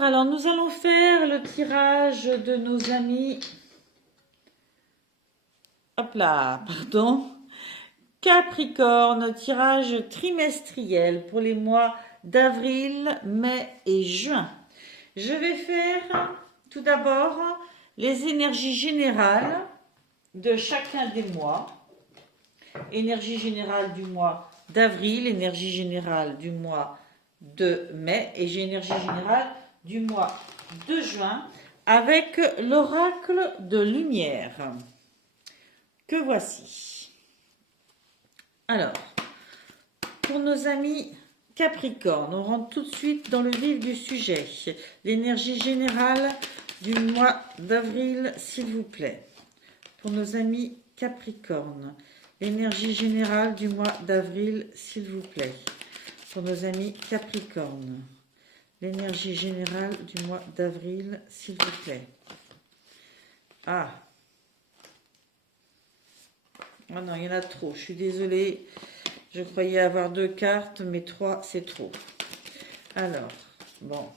Alors nous allons faire le tirage de nos amis. Hop là, pardon. Capricorne, tirage trimestriel pour les mois d'avril, mai et juin. Je vais faire tout d'abord les énergies générales de chacun des mois. Énergie générale du mois d'avril, énergie générale du mois de mai et énergie générale du mois de juin avec l'oracle de lumière que voici. Alors, pour nos amis Capricorne, on rentre tout de suite dans le vif du sujet. L'énergie générale du mois d'avril, s'il vous plaît. Pour nos amis Capricorne, l'énergie générale du mois d'avril, s'il vous plaît. Pour nos amis Capricorne, l'énergie générale du mois d'avril, s'il vous plaît. Ah non, il y en a trop, je suis désolée. Je croyais avoir 2 cartes, mais 3, c'est trop. Alors, bon.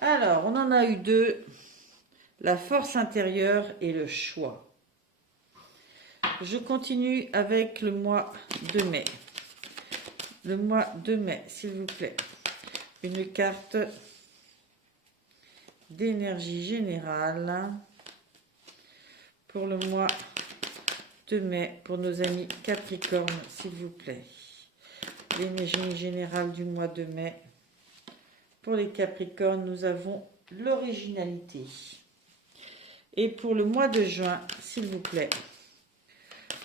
Alors, on en a eu 2. La force intérieure et le choix. Je continue avec le mois de mai. Le mois de mai, s'il vous plaît. Une carte d'énergie générale pour le mois de mai, pour nos amis Capricorne, s'il vous plaît. L'énergie générale du mois de mai. Pour les Capricornes, nous avons l'originalité. Et pour le mois de juin, s'il vous plaît.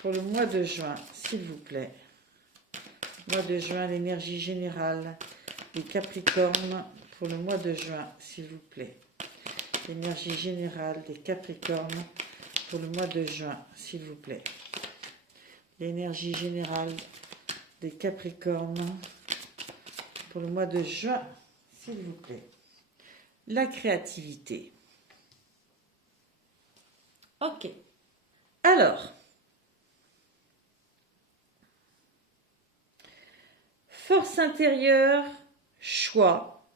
Pour le mois de juin, s'il vous plaît. Mois de juin, l'énergie générale des Capricornes. Pour le mois de juin, s'il vous plaît. L'énergie générale des Capricornes. Pour le mois de juin, s'il vous plaît. L'énergie générale des Capricornes. Pour le mois de juin, s'il vous plaît. La créativité. Ok. Alors, force intérieure, choix,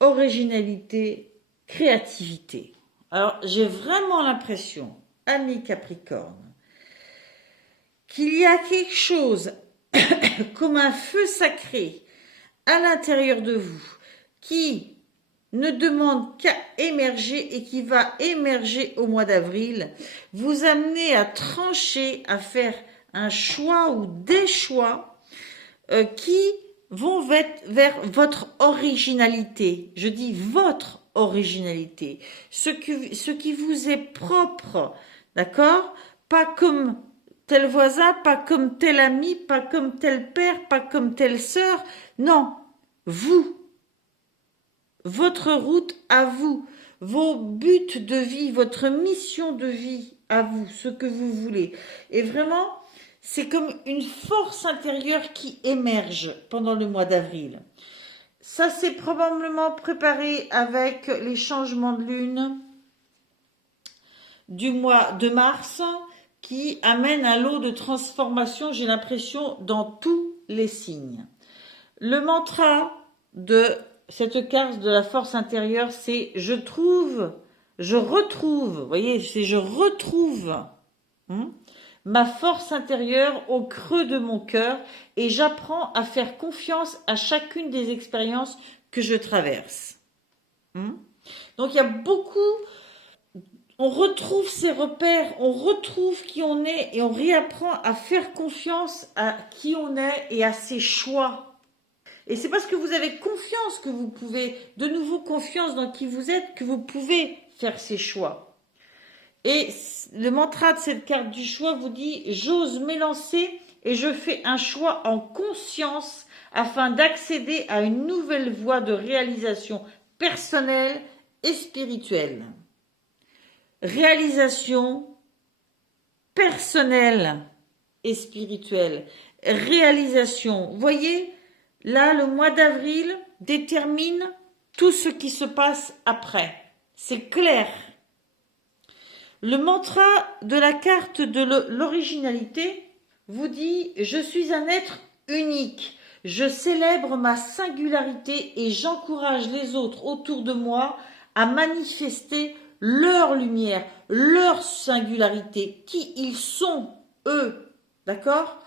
originalité, créativité. Alors, j'ai vraiment l'impression, amis Capricorne, qu'il y a quelque chose comme un feu sacré à l'intérieur de vous qui ne demande qu'à émerger et qui va émerger au mois d'avril, vous amener à trancher, à faire un choix ou des choix qui vont vers votre originalité. Je dis votre originalité, ce qui vous est propre, d'accord? Pas comme tel voisin, pas comme tel ami, pas comme tel père, pas comme telle sœur. Non, vous. Votre route à vous, vos buts de vie, votre mission de vie à vous, ce que vous voulez. Et vraiment, c'est comme une force intérieure qui émerge pendant le mois d'avril. Ça s'est probablement préparé avec les changements de lune du mois de mars qui amène un lot de transformation, j'ai l'impression, dans tous les signes. Le mantra de cette carte de la force intérieure, c'est je retrouve, vous voyez, c'est je retrouve ma force intérieure au creux de mon cœur et j'apprends à faire confiance à chacune des expériences que je traverse. Donc il y a beaucoup, on retrouve ses repères, on retrouve qui on est et on réapprend à faire confiance à qui on est et à ses choix. Et c'est parce que vous avez confiance que vous pouvez, de nouveau confiance dans qui vous êtes, que vous pouvez faire ces choix. Et le mantra de cette carte du choix vous dit « J'ose m'élancer et je fais un choix en conscience afin d'accéder à une nouvelle voie de réalisation personnelle et spirituelle. » Réalisation personnelle et spirituelle. Réalisation, vous voyez ? Là, le mois d'avril détermine tout ce qui se passe après. C'est clair. Le mantra de la carte de l'originalité vous dit « Je suis un être unique. Je célèbre ma singularité et j'encourage les autres autour de moi à manifester leur lumière, leur singularité, qui ils sont, eux. D'accord?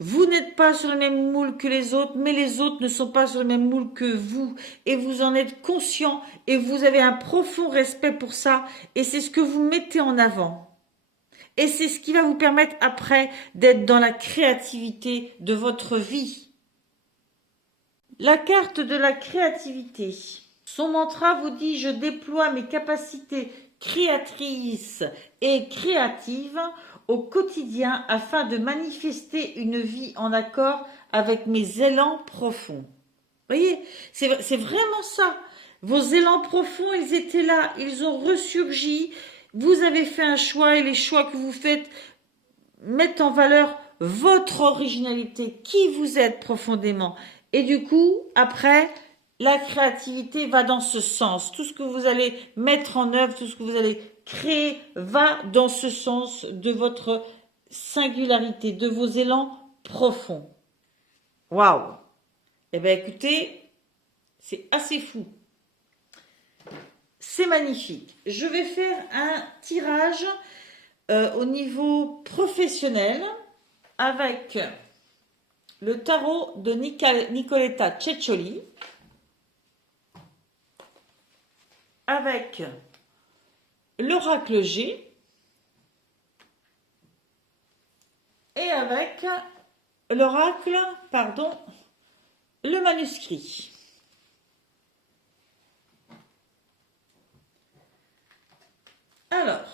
Vous n'êtes pas sur le même moule que les autres, mais les autres ne sont pas sur le même moule que vous. Et vous en êtes conscient et vous avez un profond respect pour ça. Et c'est ce que vous mettez en avant. Et c'est ce qui va vous permettre après d'être dans la créativité de votre vie. La carte de la créativité. Son mantra vous dit « Je déploie mes capacités créatrices et créatives au quotidien afin de manifester une vie en accord avec mes élans profonds. » Vous voyez, c'est vraiment ça. Vos élans profonds, ils étaient là, ils ont ressurgi. Vous avez fait un choix et les choix que vous faites mettent en valeur votre originalité, qui vous êtes profondément. Et du coup, après, la créativité va dans ce sens. Tout ce que vous allez mettre en œuvre, tout ce que vous allez créer va dans ce sens de votre singularité, de vos élans profonds. Waouh! Eh bien, écoutez, c'est assez fou. C'est magnifique. Je vais faire un tirage au niveau professionnel avec le tarot de Nicoletta Ceccioli, avec l'oracle G et avec l'oracle, le manuscrit. Alors,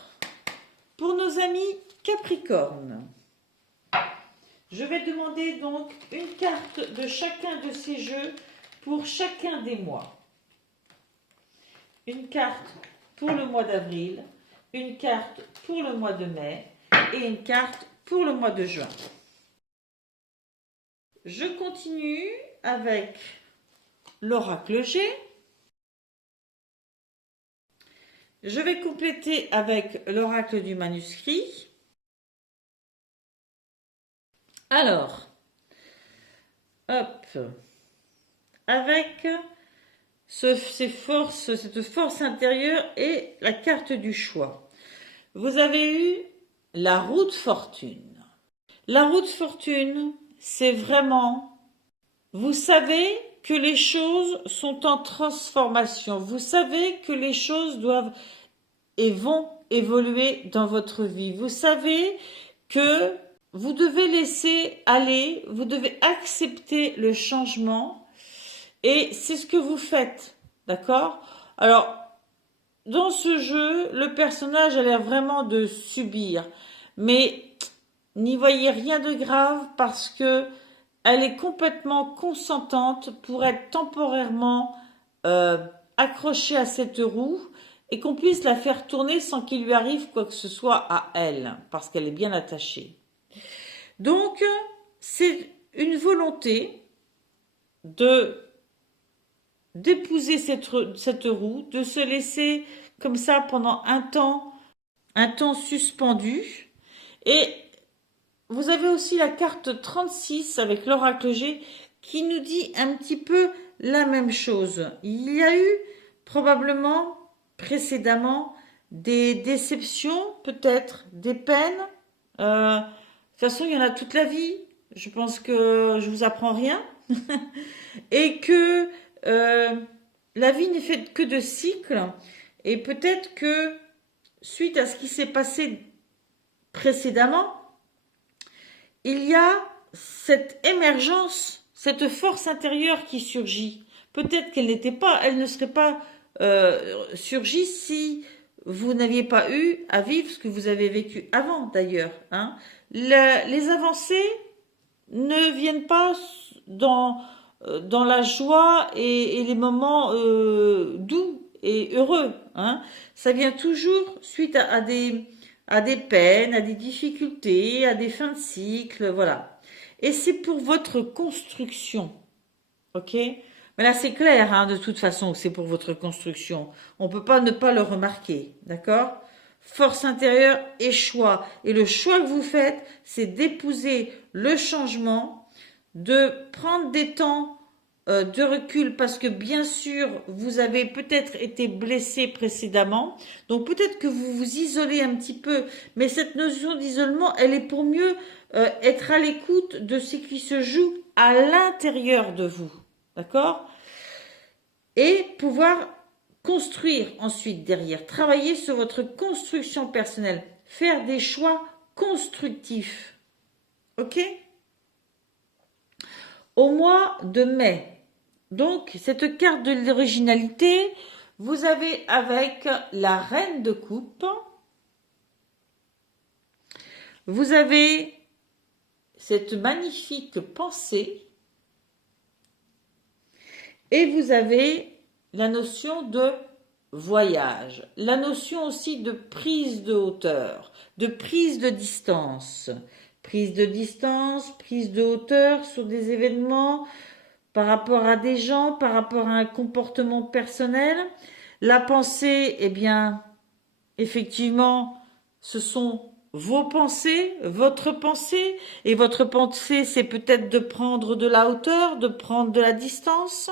pour nos amis Capricorne, je vais demander donc une carte de chacun de ces jeux pour chacun des mois. Une carte pour le mois d'avril, une carte pour le mois de mai et une carte pour le mois de juin. Je continue avec l'oracle G. Je vais compléter avec l'oracle du manuscrit. Alors, hop, avec cette force intérieure et la carte du choix. Vous avez eu la roue de fortune. La roue de fortune, c'est vraiment, vous savez que les choses sont en transformation. Vous savez que les choses doivent et vont évoluer dans votre vie. Vous savez que vous devez laisser aller, vous devez accepter le changement et c'est ce que vous faites, d'accord? Alors, dans ce jeu, le personnage a l'air vraiment de subir, mais n'y voyez rien de grave parce que elle est complètement consentante pour être temporairement accrochée à cette roue et qu'on puisse la faire tourner sans qu'il lui arrive quoi que ce soit à elle, parce qu'elle est bien attachée. Donc, c'est une volonté d'épouser cette roue, de se laisser comme ça pendant un temps suspendu. Et vous avez aussi la carte 36 avec l'oracle G qui nous dit un petit peu la même chose. Il y a eu probablement précédemment des déceptions, peut-être des peines. De toute façon, il y en a toute la vie. Je pense que je vous apprends rien. Et que la vie n'est faite que de cycles. Et peut-être que suite à ce qui s'est passé précédemment, il y a cette émergence, cette force intérieure qui surgit. Peut-être qu'elle ne serait pas surgie si vous n'aviez pas eu à vivre ce que vous avez vécu avant d'ailleurs. Hein. Les avancées ne viennent pas dans la joie et les moments doux et heureux. Hein. Ça vient toujours suite à des peines, à des difficultés, à des fins de cycle, voilà. Et c'est pour votre construction, ok? Mais là, c'est clair, hein, de toute façon, que c'est pour votre construction. On ne peut pas ne pas le remarquer, d'accord? Force intérieure et choix. Et le choix que vous faites, c'est d'épouser le changement, de prendre des temps de recul parce que bien sûr, vous avez peut-être été blessé précédemment. Donc peut-être que vous vous isolez un petit peu, mais cette notion d'isolement, elle est pour mieux être à l'écoute de ce qui se joue à l'intérieur de vous. D'accord? Et pouvoir construire ensuite derrière, travailler sur votre construction personnelle, faire des choix constructifs. Ok? Au mois de mai, donc cette carte de l'originalité, vous avez avec la reine de coupe, vous avez cette magnifique pensée et vous avez la notion de voyage, la notion aussi de prise de hauteur, de prise de distance. Prise de distance, prise de hauteur sur des événements, par rapport à des gens, par rapport à un comportement personnel. La pensée, eh bien, effectivement, ce sont vos pensées, votre pensée, et votre pensée, c'est peut-être de prendre de la hauteur, de prendre de la distance,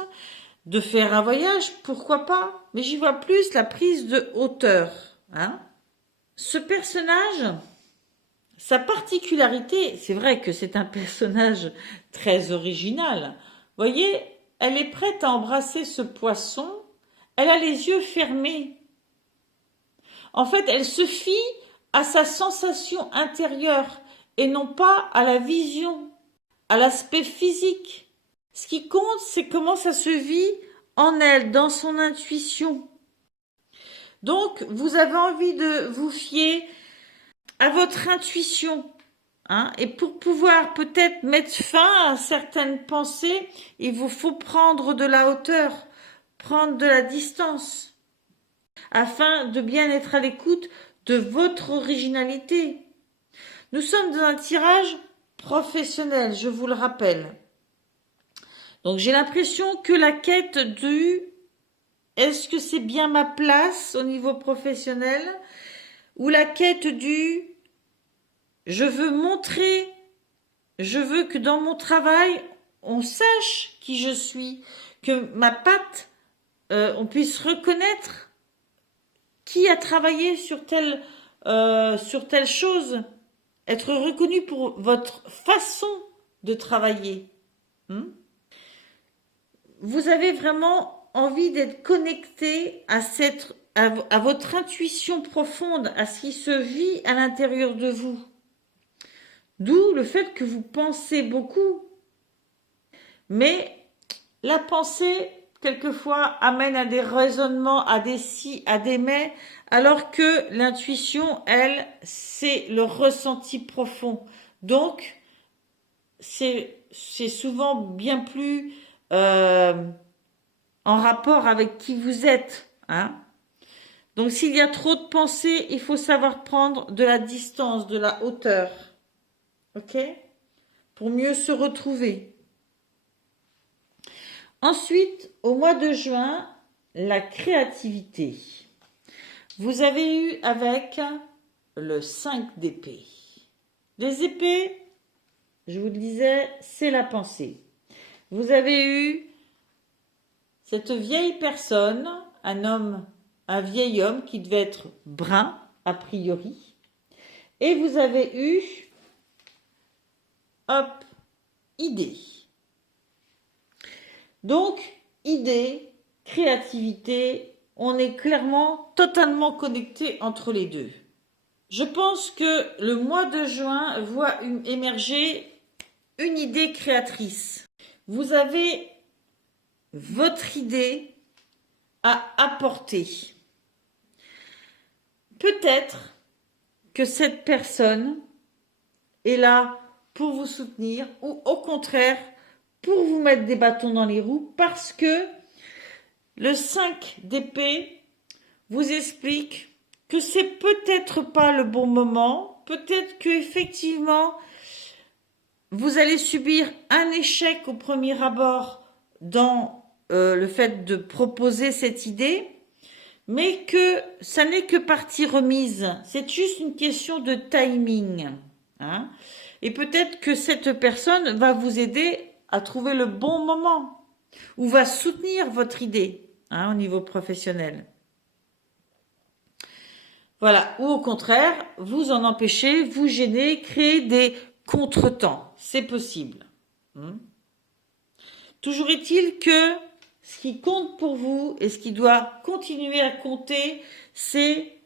de faire un voyage, pourquoi pas, mais j'y vois plus la prise de hauteur. Hein. Ce personnage, sa particularité, c'est vrai que c'est un personnage très original. Voyez, elle est prête à embrasser ce poisson, elle a les yeux fermés. En fait, elle se fie à sa sensation intérieure et non pas à la vision, à l'aspect physique. Ce qui compte, c'est comment ça se vit en elle, dans son intuition. Donc, vous avez envie de vous fier à votre intuition. Hein, et pour pouvoir peut-être mettre fin à certaines pensées, il vous faut prendre de la hauteur, prendre de la distance, afin de bien être à l'écoute de votre originalité. Nous sommes dans un tirage professionnel, je vous le rappelle. Donc j'ai l'impression que la quête du « est-ce que c'est bien ma place au niveau professionnel ?» ou la quête du « je veux montrer, je veux que dans mon travail, on sache qui je suis, que ma patte, on puisse reconnaître qui a travaillé sur telle chose, être reconnu pour votre façon de travailler. Vous avez vraiment envie d'être connecté à votre intuition profonde, à ce qui se vit à l'intérieur de vous. D'où le fait que vous pensez beaucoup. Mais la pensée, quelquefois, amène à des raisonnements, à des si, à des mais, alors que l'intuition, elle, c'est le ressenti profond. Donc, c'est souvent bien plus en rapport avec qui vous êtes. Hein. Donc, s'il y a trop de pensées, il faut savoir prendre de la distance, de la hauteur. Ok? Pour mieux se retrouver. Ensuite, au mois de juin, la créativité. Vous avez eu avec le 5 d'épée. Les épées, je vous le disais, c'est la pensée. Vous avez eu cette vieille personne, un vieil homme qui devait être brun, a priori. Et vous avez eu, hop, idée. Donc, idée, créativité, on est clairement totalement connecté entre les deux. Je pense que le mois de juin voit émerger une idée créatrice. Vous avez votre idée à apporter. Peut-être que cette personne est là pour vous soutenir ou au contraire pour vous mettre des bâtons dans les roues parce que le 5 d'épée vous explique que c'est peut-être pas le bon moment, peut-être que effectivement vous allez subir un échec au premier abord dans le fait de proposer cette idée, mais que ça n'est que partie remise. C'est juste une question de timing. Hein. Et peut-être que cette personne va vous aider à trouver le bon moment ou va soutenir votre idée au niveau professionnel. Voilà, ou au contraire, vous en empêchez, vous gênez, créez des contretemps. C'est possible. Toujours est-il que ce qui compte pour vous et ce qui doit continuer à compter, c'est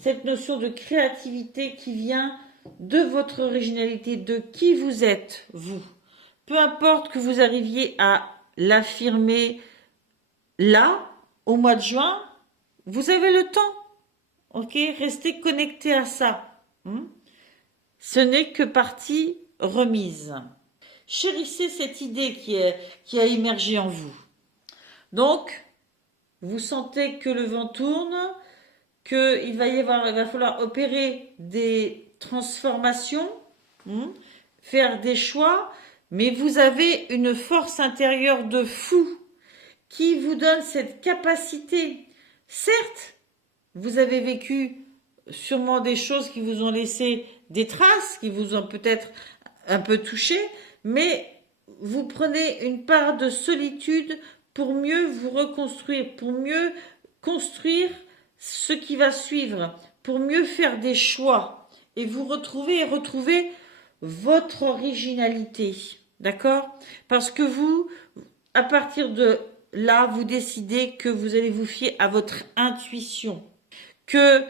cette notion de créativité qui vient de votre originalité, de qui vous êtes, vous. Peu importe que vous arriviez à l'affirmer là, au mois de juin, vous avez le temps. Ok, restez connecté à ça. Ce n'est que partie remise. Chérissez cette idée qui a émergé en vous. Donc, vous sentez que le vent tourne, qu'il va falloir opérer des transformations, faire des choix, mais vous avez une force intérieure de fou qui vous donne cette capacité. Certes, vous avez vécu sûrement des choses qui vous ont laissé des traces, qui vous ont peut-être un peu touché, mais vous prenez une part de solitude pour mieux vous reconstruire, pour mieux construire ce qui va suivre, pour mieux faire des choix et vous retrouver et retrouver votre originalité. D'accord? Parce que vous, à partir de là, vous décidez que vous allez vous fier à votre intuition. Que,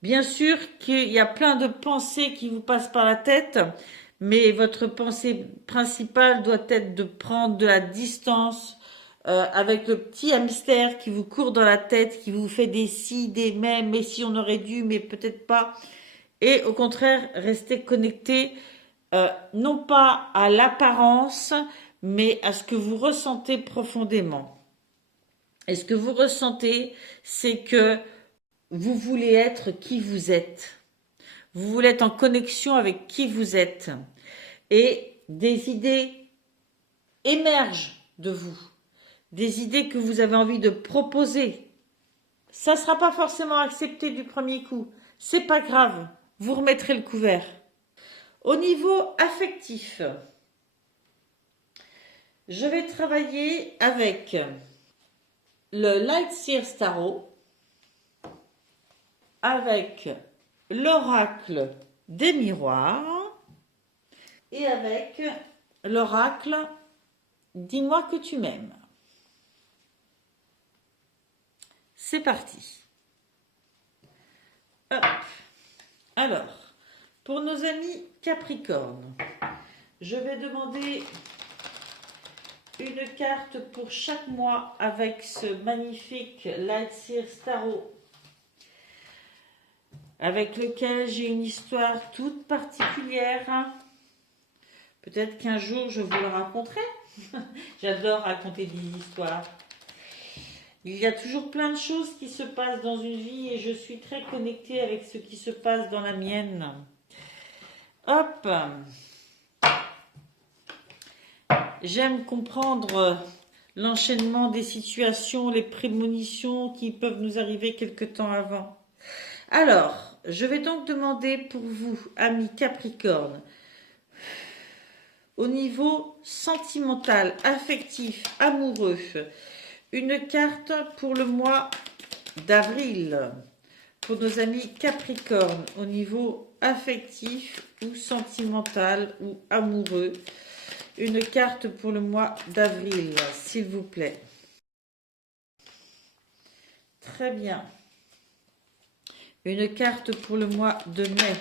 bien sûr, qu'il y a plein de pensées qui vous passent par la tête, mais votre pensée principale doit être de prendre de la distance avec le petit hamster qui vous court dans la tête, qui vous fait des si, des mais si on aurait dû, mais peut-être pas. Et au contraire, rester connecté, non pas à l'apparence, mais à ce que vous ressentez profondément. Et ce que vous ressentez, c'est que vous voulez être qui vous êtes. Vous voulez être en connexion avec qui vous êtes. Et des idées émergent de vous. Des idées que vous avez envie de proposer. Ça ne sera pas forcément accepté du premier coup. C'est pas grave. Vous remettrez le couvert. Au niveau affectif, je vais travailler avec le Light Seer Tarot, avec l'oracle des miroirs et avec l'oracle dis-moi que tu m'aimes. C'est parti. Hop. Alors, pour nos amis Capricorne, je vais demander une carte pour chaque mois avec ce magnifique Light Seer Tarot avec lequel j'ai une histoire toute particulière. Peut-être qu'un jour je vous le raconterai. J'adore raconter des histoires. Il y a toujours plein de choses qui se passent dans une vie et je suis très connectée avec ce qui se passe dans la mienne. Hop. J'aime comprendre l'enchaînement des situations, les prémonitions qui peuvent nous arriver quelque temps avant. Alors, je vais donc demander pour vous, amis Capricorne, au niveau sentimental, affectif, amoureux, une carte pour le mois d'avril. Pour nos amis Capricorne, au niveau affectif ou sentimental ou amoureux, une carte pour le mois d'avril, s'il vous plaît. Très bien. Une carte pour le mois de mai,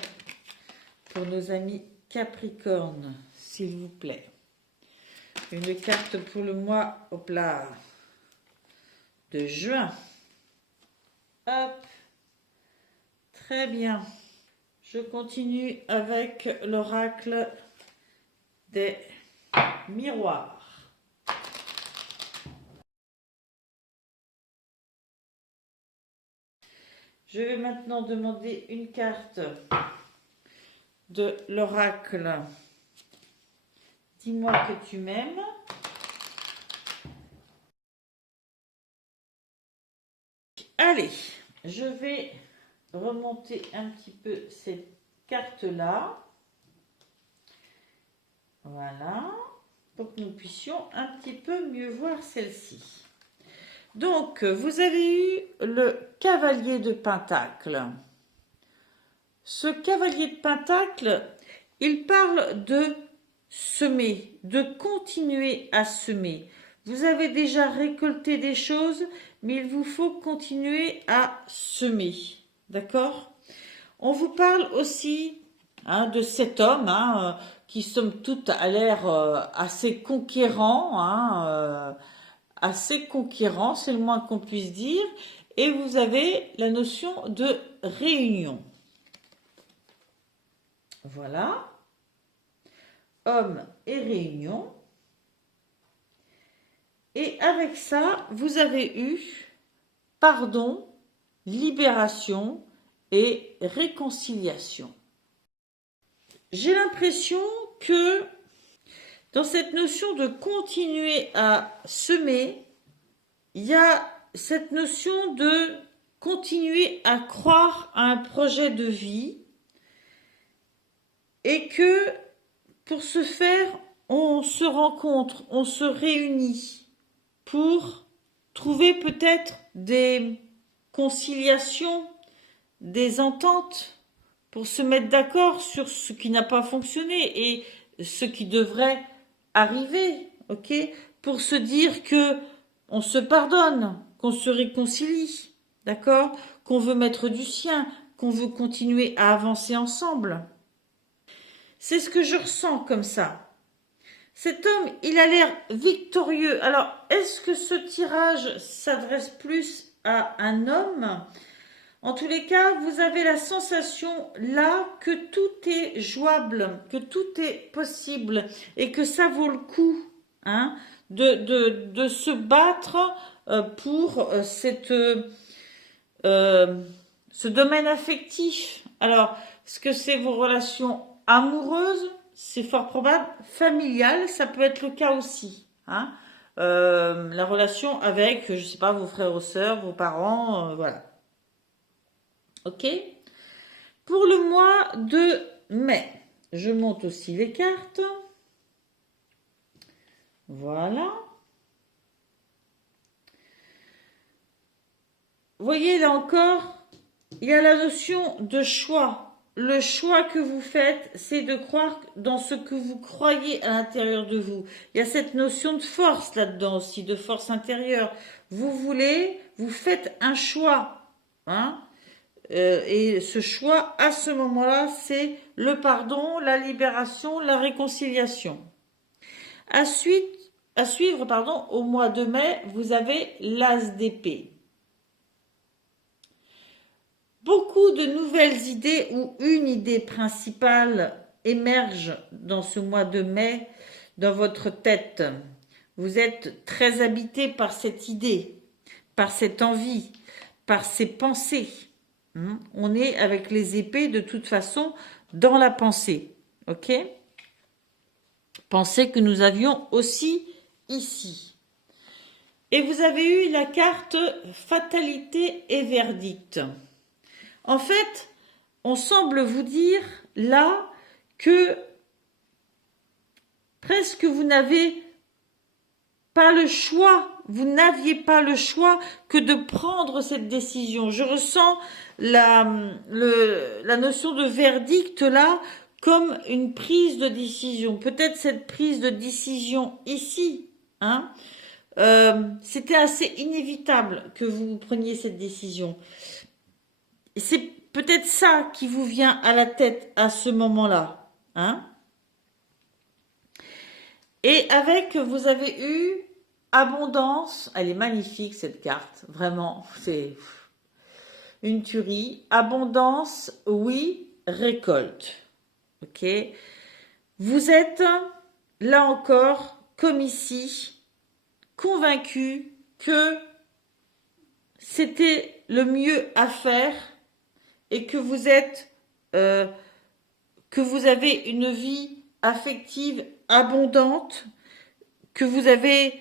pour nos amis Capricorne, s'il vous plaît. Une carte pour le mois, hop là, de juin. Hop. Très bien. Je continue avec l'oracle des miroirs. Je vais maintenant demander une carte de l'oracle. Dis-moi que tu m'aimes. Allez, je vais remonter un petit peu cette carte-là. Voilà. pour que nous puissions un petit peu mieux voir celle-ci. Donc, vous avez eu le cavalier de Pentacle. Ce cavalier de Pentacle, il parle de semer, de continuer à semer. Vous avez déjà récolté des choses, mais il vous faut continuer à semer. D'accord? On vous parle aussi de cet homme qui, somme toute, a l'air assez conquérant. Assez conquérant, c'est le moins qu'on puisse dire. Et vous avez la notion de réunion. Voilà. Homme et réunion. Et avec ça, vous avez eu pardon, libération et réconciliation. J'ai l'impression que dans cette notion de continuer à semer, il y a cette notion de continuer à croire à un projet de vie et que pour ce faire, on se rencontre, on se réunit pour trouver peut-être des conciliations, des ententes, pour se mettre d'accord sur ce qui n'a pas fonctionné et ce qui devrait arriver, ok? Pour se dire que on se pardonne, qu'on se réconcilie, d'accord? Qu'on veut mettre du sien, qu'on veut continuer à avancer ensemble. C'est ce que je ressens comme ça. Cet homme, il a l'air victorieux. Alors, est-ce que ce tirage s'adresse plus à un homme ? En tous les cas, vous avez la sensation là que tout est jouable, que tout est possible et que ça vaut le coup de se battre pour ce domaine affectif. Alors, est-ce que c'est vos relations amoureuses? C'est fort probable. Familiales, ça peut être le cas aussi. La relation avec, je ne sais pas, vos frères ou sœurs, vos parents, voilà. Ok? Pour le mois de mai, je monte aussi les cartes. Voilà. Vous voyez, là encore, il y a la notion de choix. Le choix que vous faites, c'est de croire dans ce que vous croyez à l'intérieur de vous. Il y a cette notion de force là-dedans aussi, de force intérieure. Vous faites un choix. Et ce choix, à ce moment-là, c'est le pardon, la libération, la réconciliation. À suivre, au mois de mai, vous avez l'as d'épée. Beaucoup de nouvelles idées ou une idée principale émerge dans ce mois de mai dans votre tête. Vous êtes très habité par cette idée, par cette envie, par ces pensées. On est avec les épées de toute façon dans la pensée. Ok? Pensée que nous avions aussi ici. Et vous avez eu la carte fatalité et verdict. En fait, on semble vous dire là que presque vous n'avez pas le choix, vous n'aviez pas le choix que de prendre cette décision. Je ressens la notion de verdict là comme une prise de décision. Peut-être cette prise de décision ici, c'était assez inévitable que vous preniez cette décision. C'est peut-être ça qui vous vient à la tête à ce moment-là. Et avec, vous avez eu abondance. Elle est magnifique cette carte. Vraiment, c'est une tuerie. Abondance, oui, récolte. Ok. Vous êtes, là encore, comme ici, convaincu que c'était le mieux à faire et que vous êtes, que vous avez une vie affective abondante, que vous avez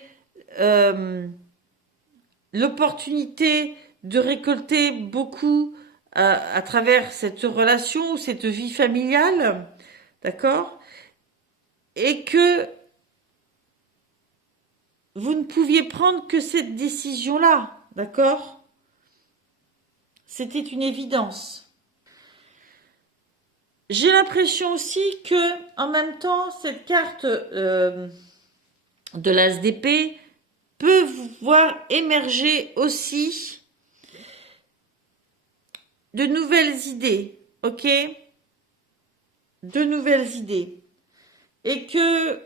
l'opportunité de récolter beaucoup à travers cette relation, cette vie familiale, d'accord? Et que vous ne pouviez prendre que cette décision-là, d'accord? C'était une évidence. J'ai l'impression aussi que, en même temps, cette carte de l'As d'épée peut voir émerger aussi de nouvelles idées, ok? De nouvelles idées. Et que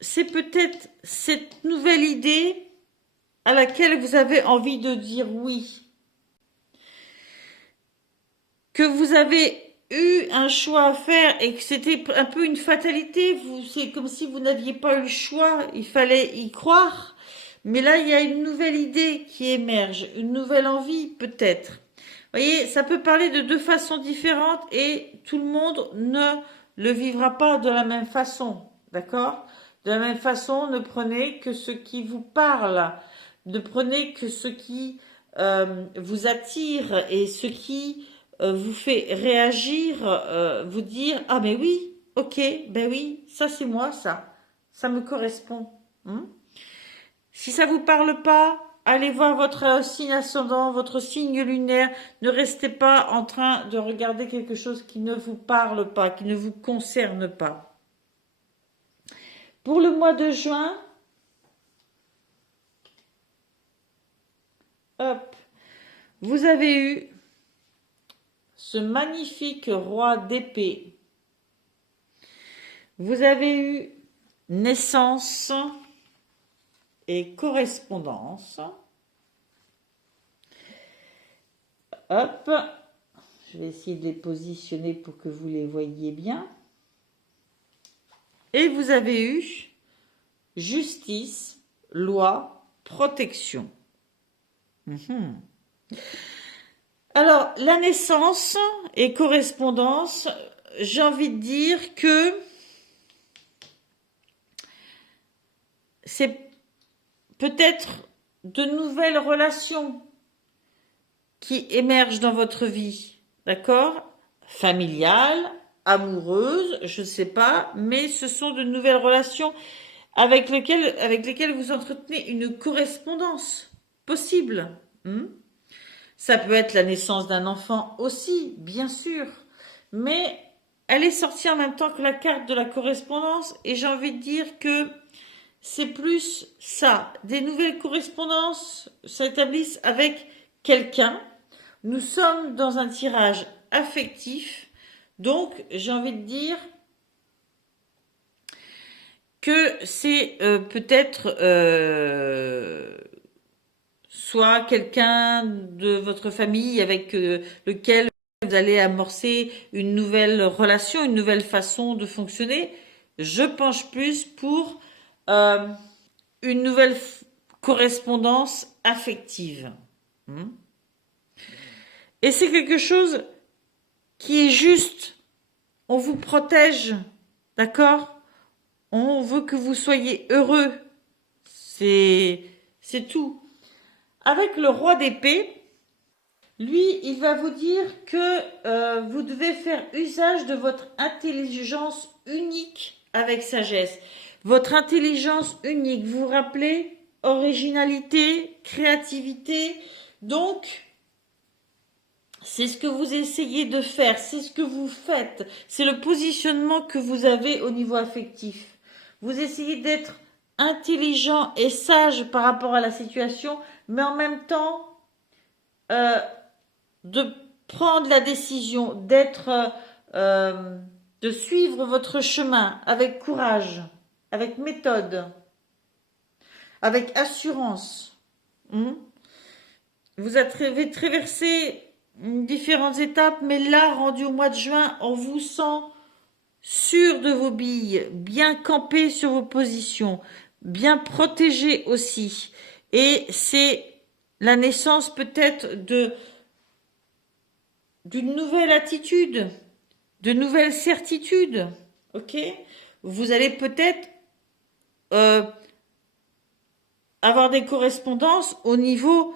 c'est peut-être cette nouvelle idée à laquelle vous avez envie de dire oui. Que vous avez eu un choix à faire et que c'était un peu une fatalité, c'est comme si vous n'aviez pas eu le choix, il fallait y croire. Mais là, il y a une nouvelle idée qui émerge, une nouvelle envie peut-être. Vous voyez, ça peut parler de deux façons différentes et tout le monde ne le vivra pas de la même façon, d'accord? De la même façon, ne prenez que ce qui vous parle, ne prenez que ce qui vous attire et ce qui vous fait réagir, vous dire « Ah mais oui, ok, ben oui, ça c'est moi, ça me correspond. Si ça vous parle pas, allez voir votre signe ascendant, votre signe lunaire. Ne restez pas en train de regarder quelque chose qui ne vous parle pas, qui ne vous concerne pas. Pour le mois de juin, hop, vous avez eu ce magnifique roi d'épée. Vous avez eu naissance et correspondance. Hop, je vais essayer de les positionner pour que vous les voyiez bien. Et vous avez eu justice, loi, protection. Alors, la naissance et correspondance, j'ai envie de dire que c'est peut-être de nouvelles relations qui émergent dans votre vie, d'accord? Familiales, amoureuses, je ne sais pas, mais ce sont de nouvelles relations avec lesquelles vous entretenez une correspondance possible. Ça peut être la naissance d'un enfant aussi, bien sûr, mais elle est sortie en même temps que la carte de la correspondance et j'ai envie de dire que c'est plus ça. Des nouvelles correspondances s'établissent avec quelqu'un. Nous sommes dans un tirage affectif, donc j'ai envie de dire que c'est peut-être soit quelqu'un de votre famille avec lequel vous allez amorcer une nouvelle relation, une nouvelle façon de fonctionner. Je penche plus pour une nouvelle correspondance affective. Et c'est quelque chose qui est juste. On vous protège, d'accord? On veut que vous soyez heureux. C'est tout. Avec le roi d'épée, lui, il va vous dire que vous devez faire usage de votre intelligence unique avec sagesse. Votre intelligence unique, vous vous rappelez, originalité, créativité. Donc, c'est ce que vous essayez de faire, c'est ce que vous faites. C'est le positionnement que vous avez au niveau affectif. Vous essayez d'être intelligent et sage par rapport à la situation, mais en même temps, de prendre la décision, de suivre votre chemin avec courage, avec méthode, avec assurance. Vous avez traversé différentes étapes, mais là, rendu au mois de juin, on vous sent sûr de vos billes, bien campé sur vos positions, bien protégé aussi. Et c'est la naissance peut-être d'une nouvelle attitude, de nouvelles certitudes. Ok? Vous allez peut-être avoir des correspondances au niveau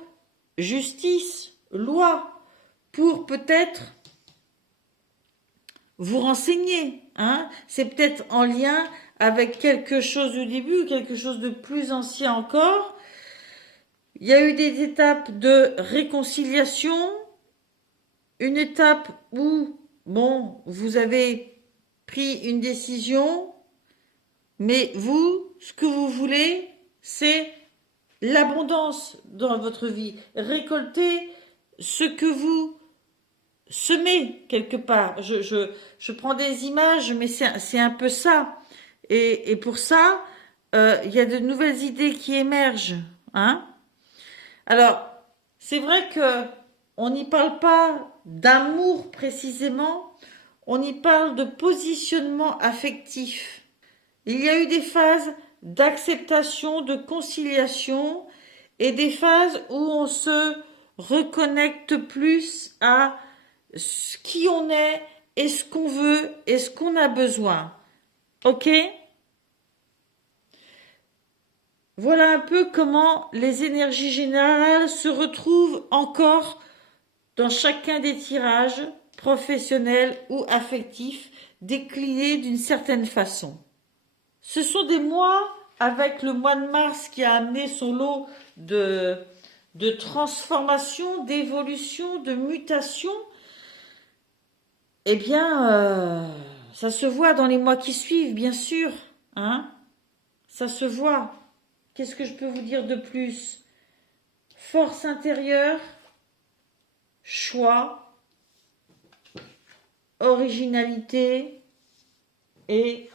justice, loi, pour peut-être vous renseigner. C'est peut-être en lien avec quelque chose du début, quelque chose de plus ancien encore. Il y a eu des étapes de réconciliation, une étape où, bon, vous avez pris une décision, mais vous, ce que vous voulez, c'est l'abondance dans votre vie. Récolter ce que vous semez quelque part. Je prends des images, mais c'est un peu ça. Et pour ça, il y a de nouvelles idées qui émergent. Hein? Alors, c'est vrai que on n'y parle pas d'amour précisément, on y parle de positionnement affectif. Il y a eu des phases d'acceptation, de conciliation et des phases où on se reconnecte plus à qui on est et ce qu'on veut et ce qu'on a besoin. Ok? Voilà un peu comment les énergies générales se retrouvent encore dans chacun des tirages, professionnels ou affectifs, déclinés d'une certaine façon. Ce sont des mois, avec le mois de mars qui a amené son lot de transformation, d'évolution, de mutation. Eh bien, ça se voit dans les mois qui suivent, bien sûr. Hein? Ça se voit. Qu'est-ce que je peux vous dire de plus? Force intérieure, choix, originalité et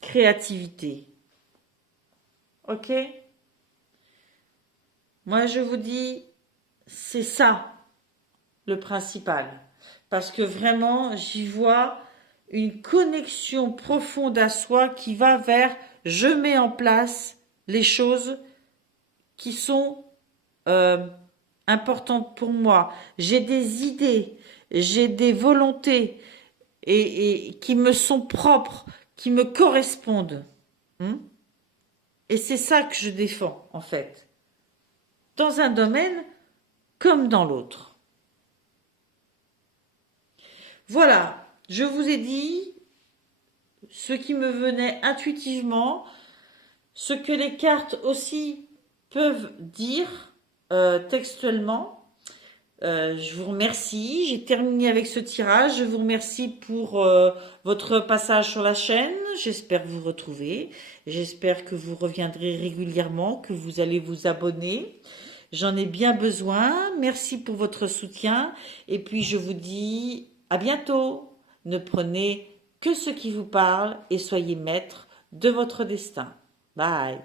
créativité. Ok? Moi, je vous dis, c'est ça le principal. Parce que vraiment, j'y vois une connexion profonde à soi qui va vers je mets en place les choses qui sont importantes pour moi. J'ai des idées, j'ai des volontés et qui me sont propres, qui me correspondent. Et c'est ça que je défends, en fait. Dans un domaine comme dans l'autre. Voilà, je vous ai dit ce qui me venait intuitivement, ce que les cartes aussi peuvent dire textuellement. Je vous remercie, j'ai terminé avec ce tirage, je vous remercie pour votre passage sur la chaîne, j'espère vous retrouver, j'espère que vous reviendrez régulièrement, que vous allez vous abonner. J'en ai bien besoin, merci pour votre soutien et puis je vous dis à bientôt. Ne prenez que ce qui vous parle et soyez maître de votre destin. Bye.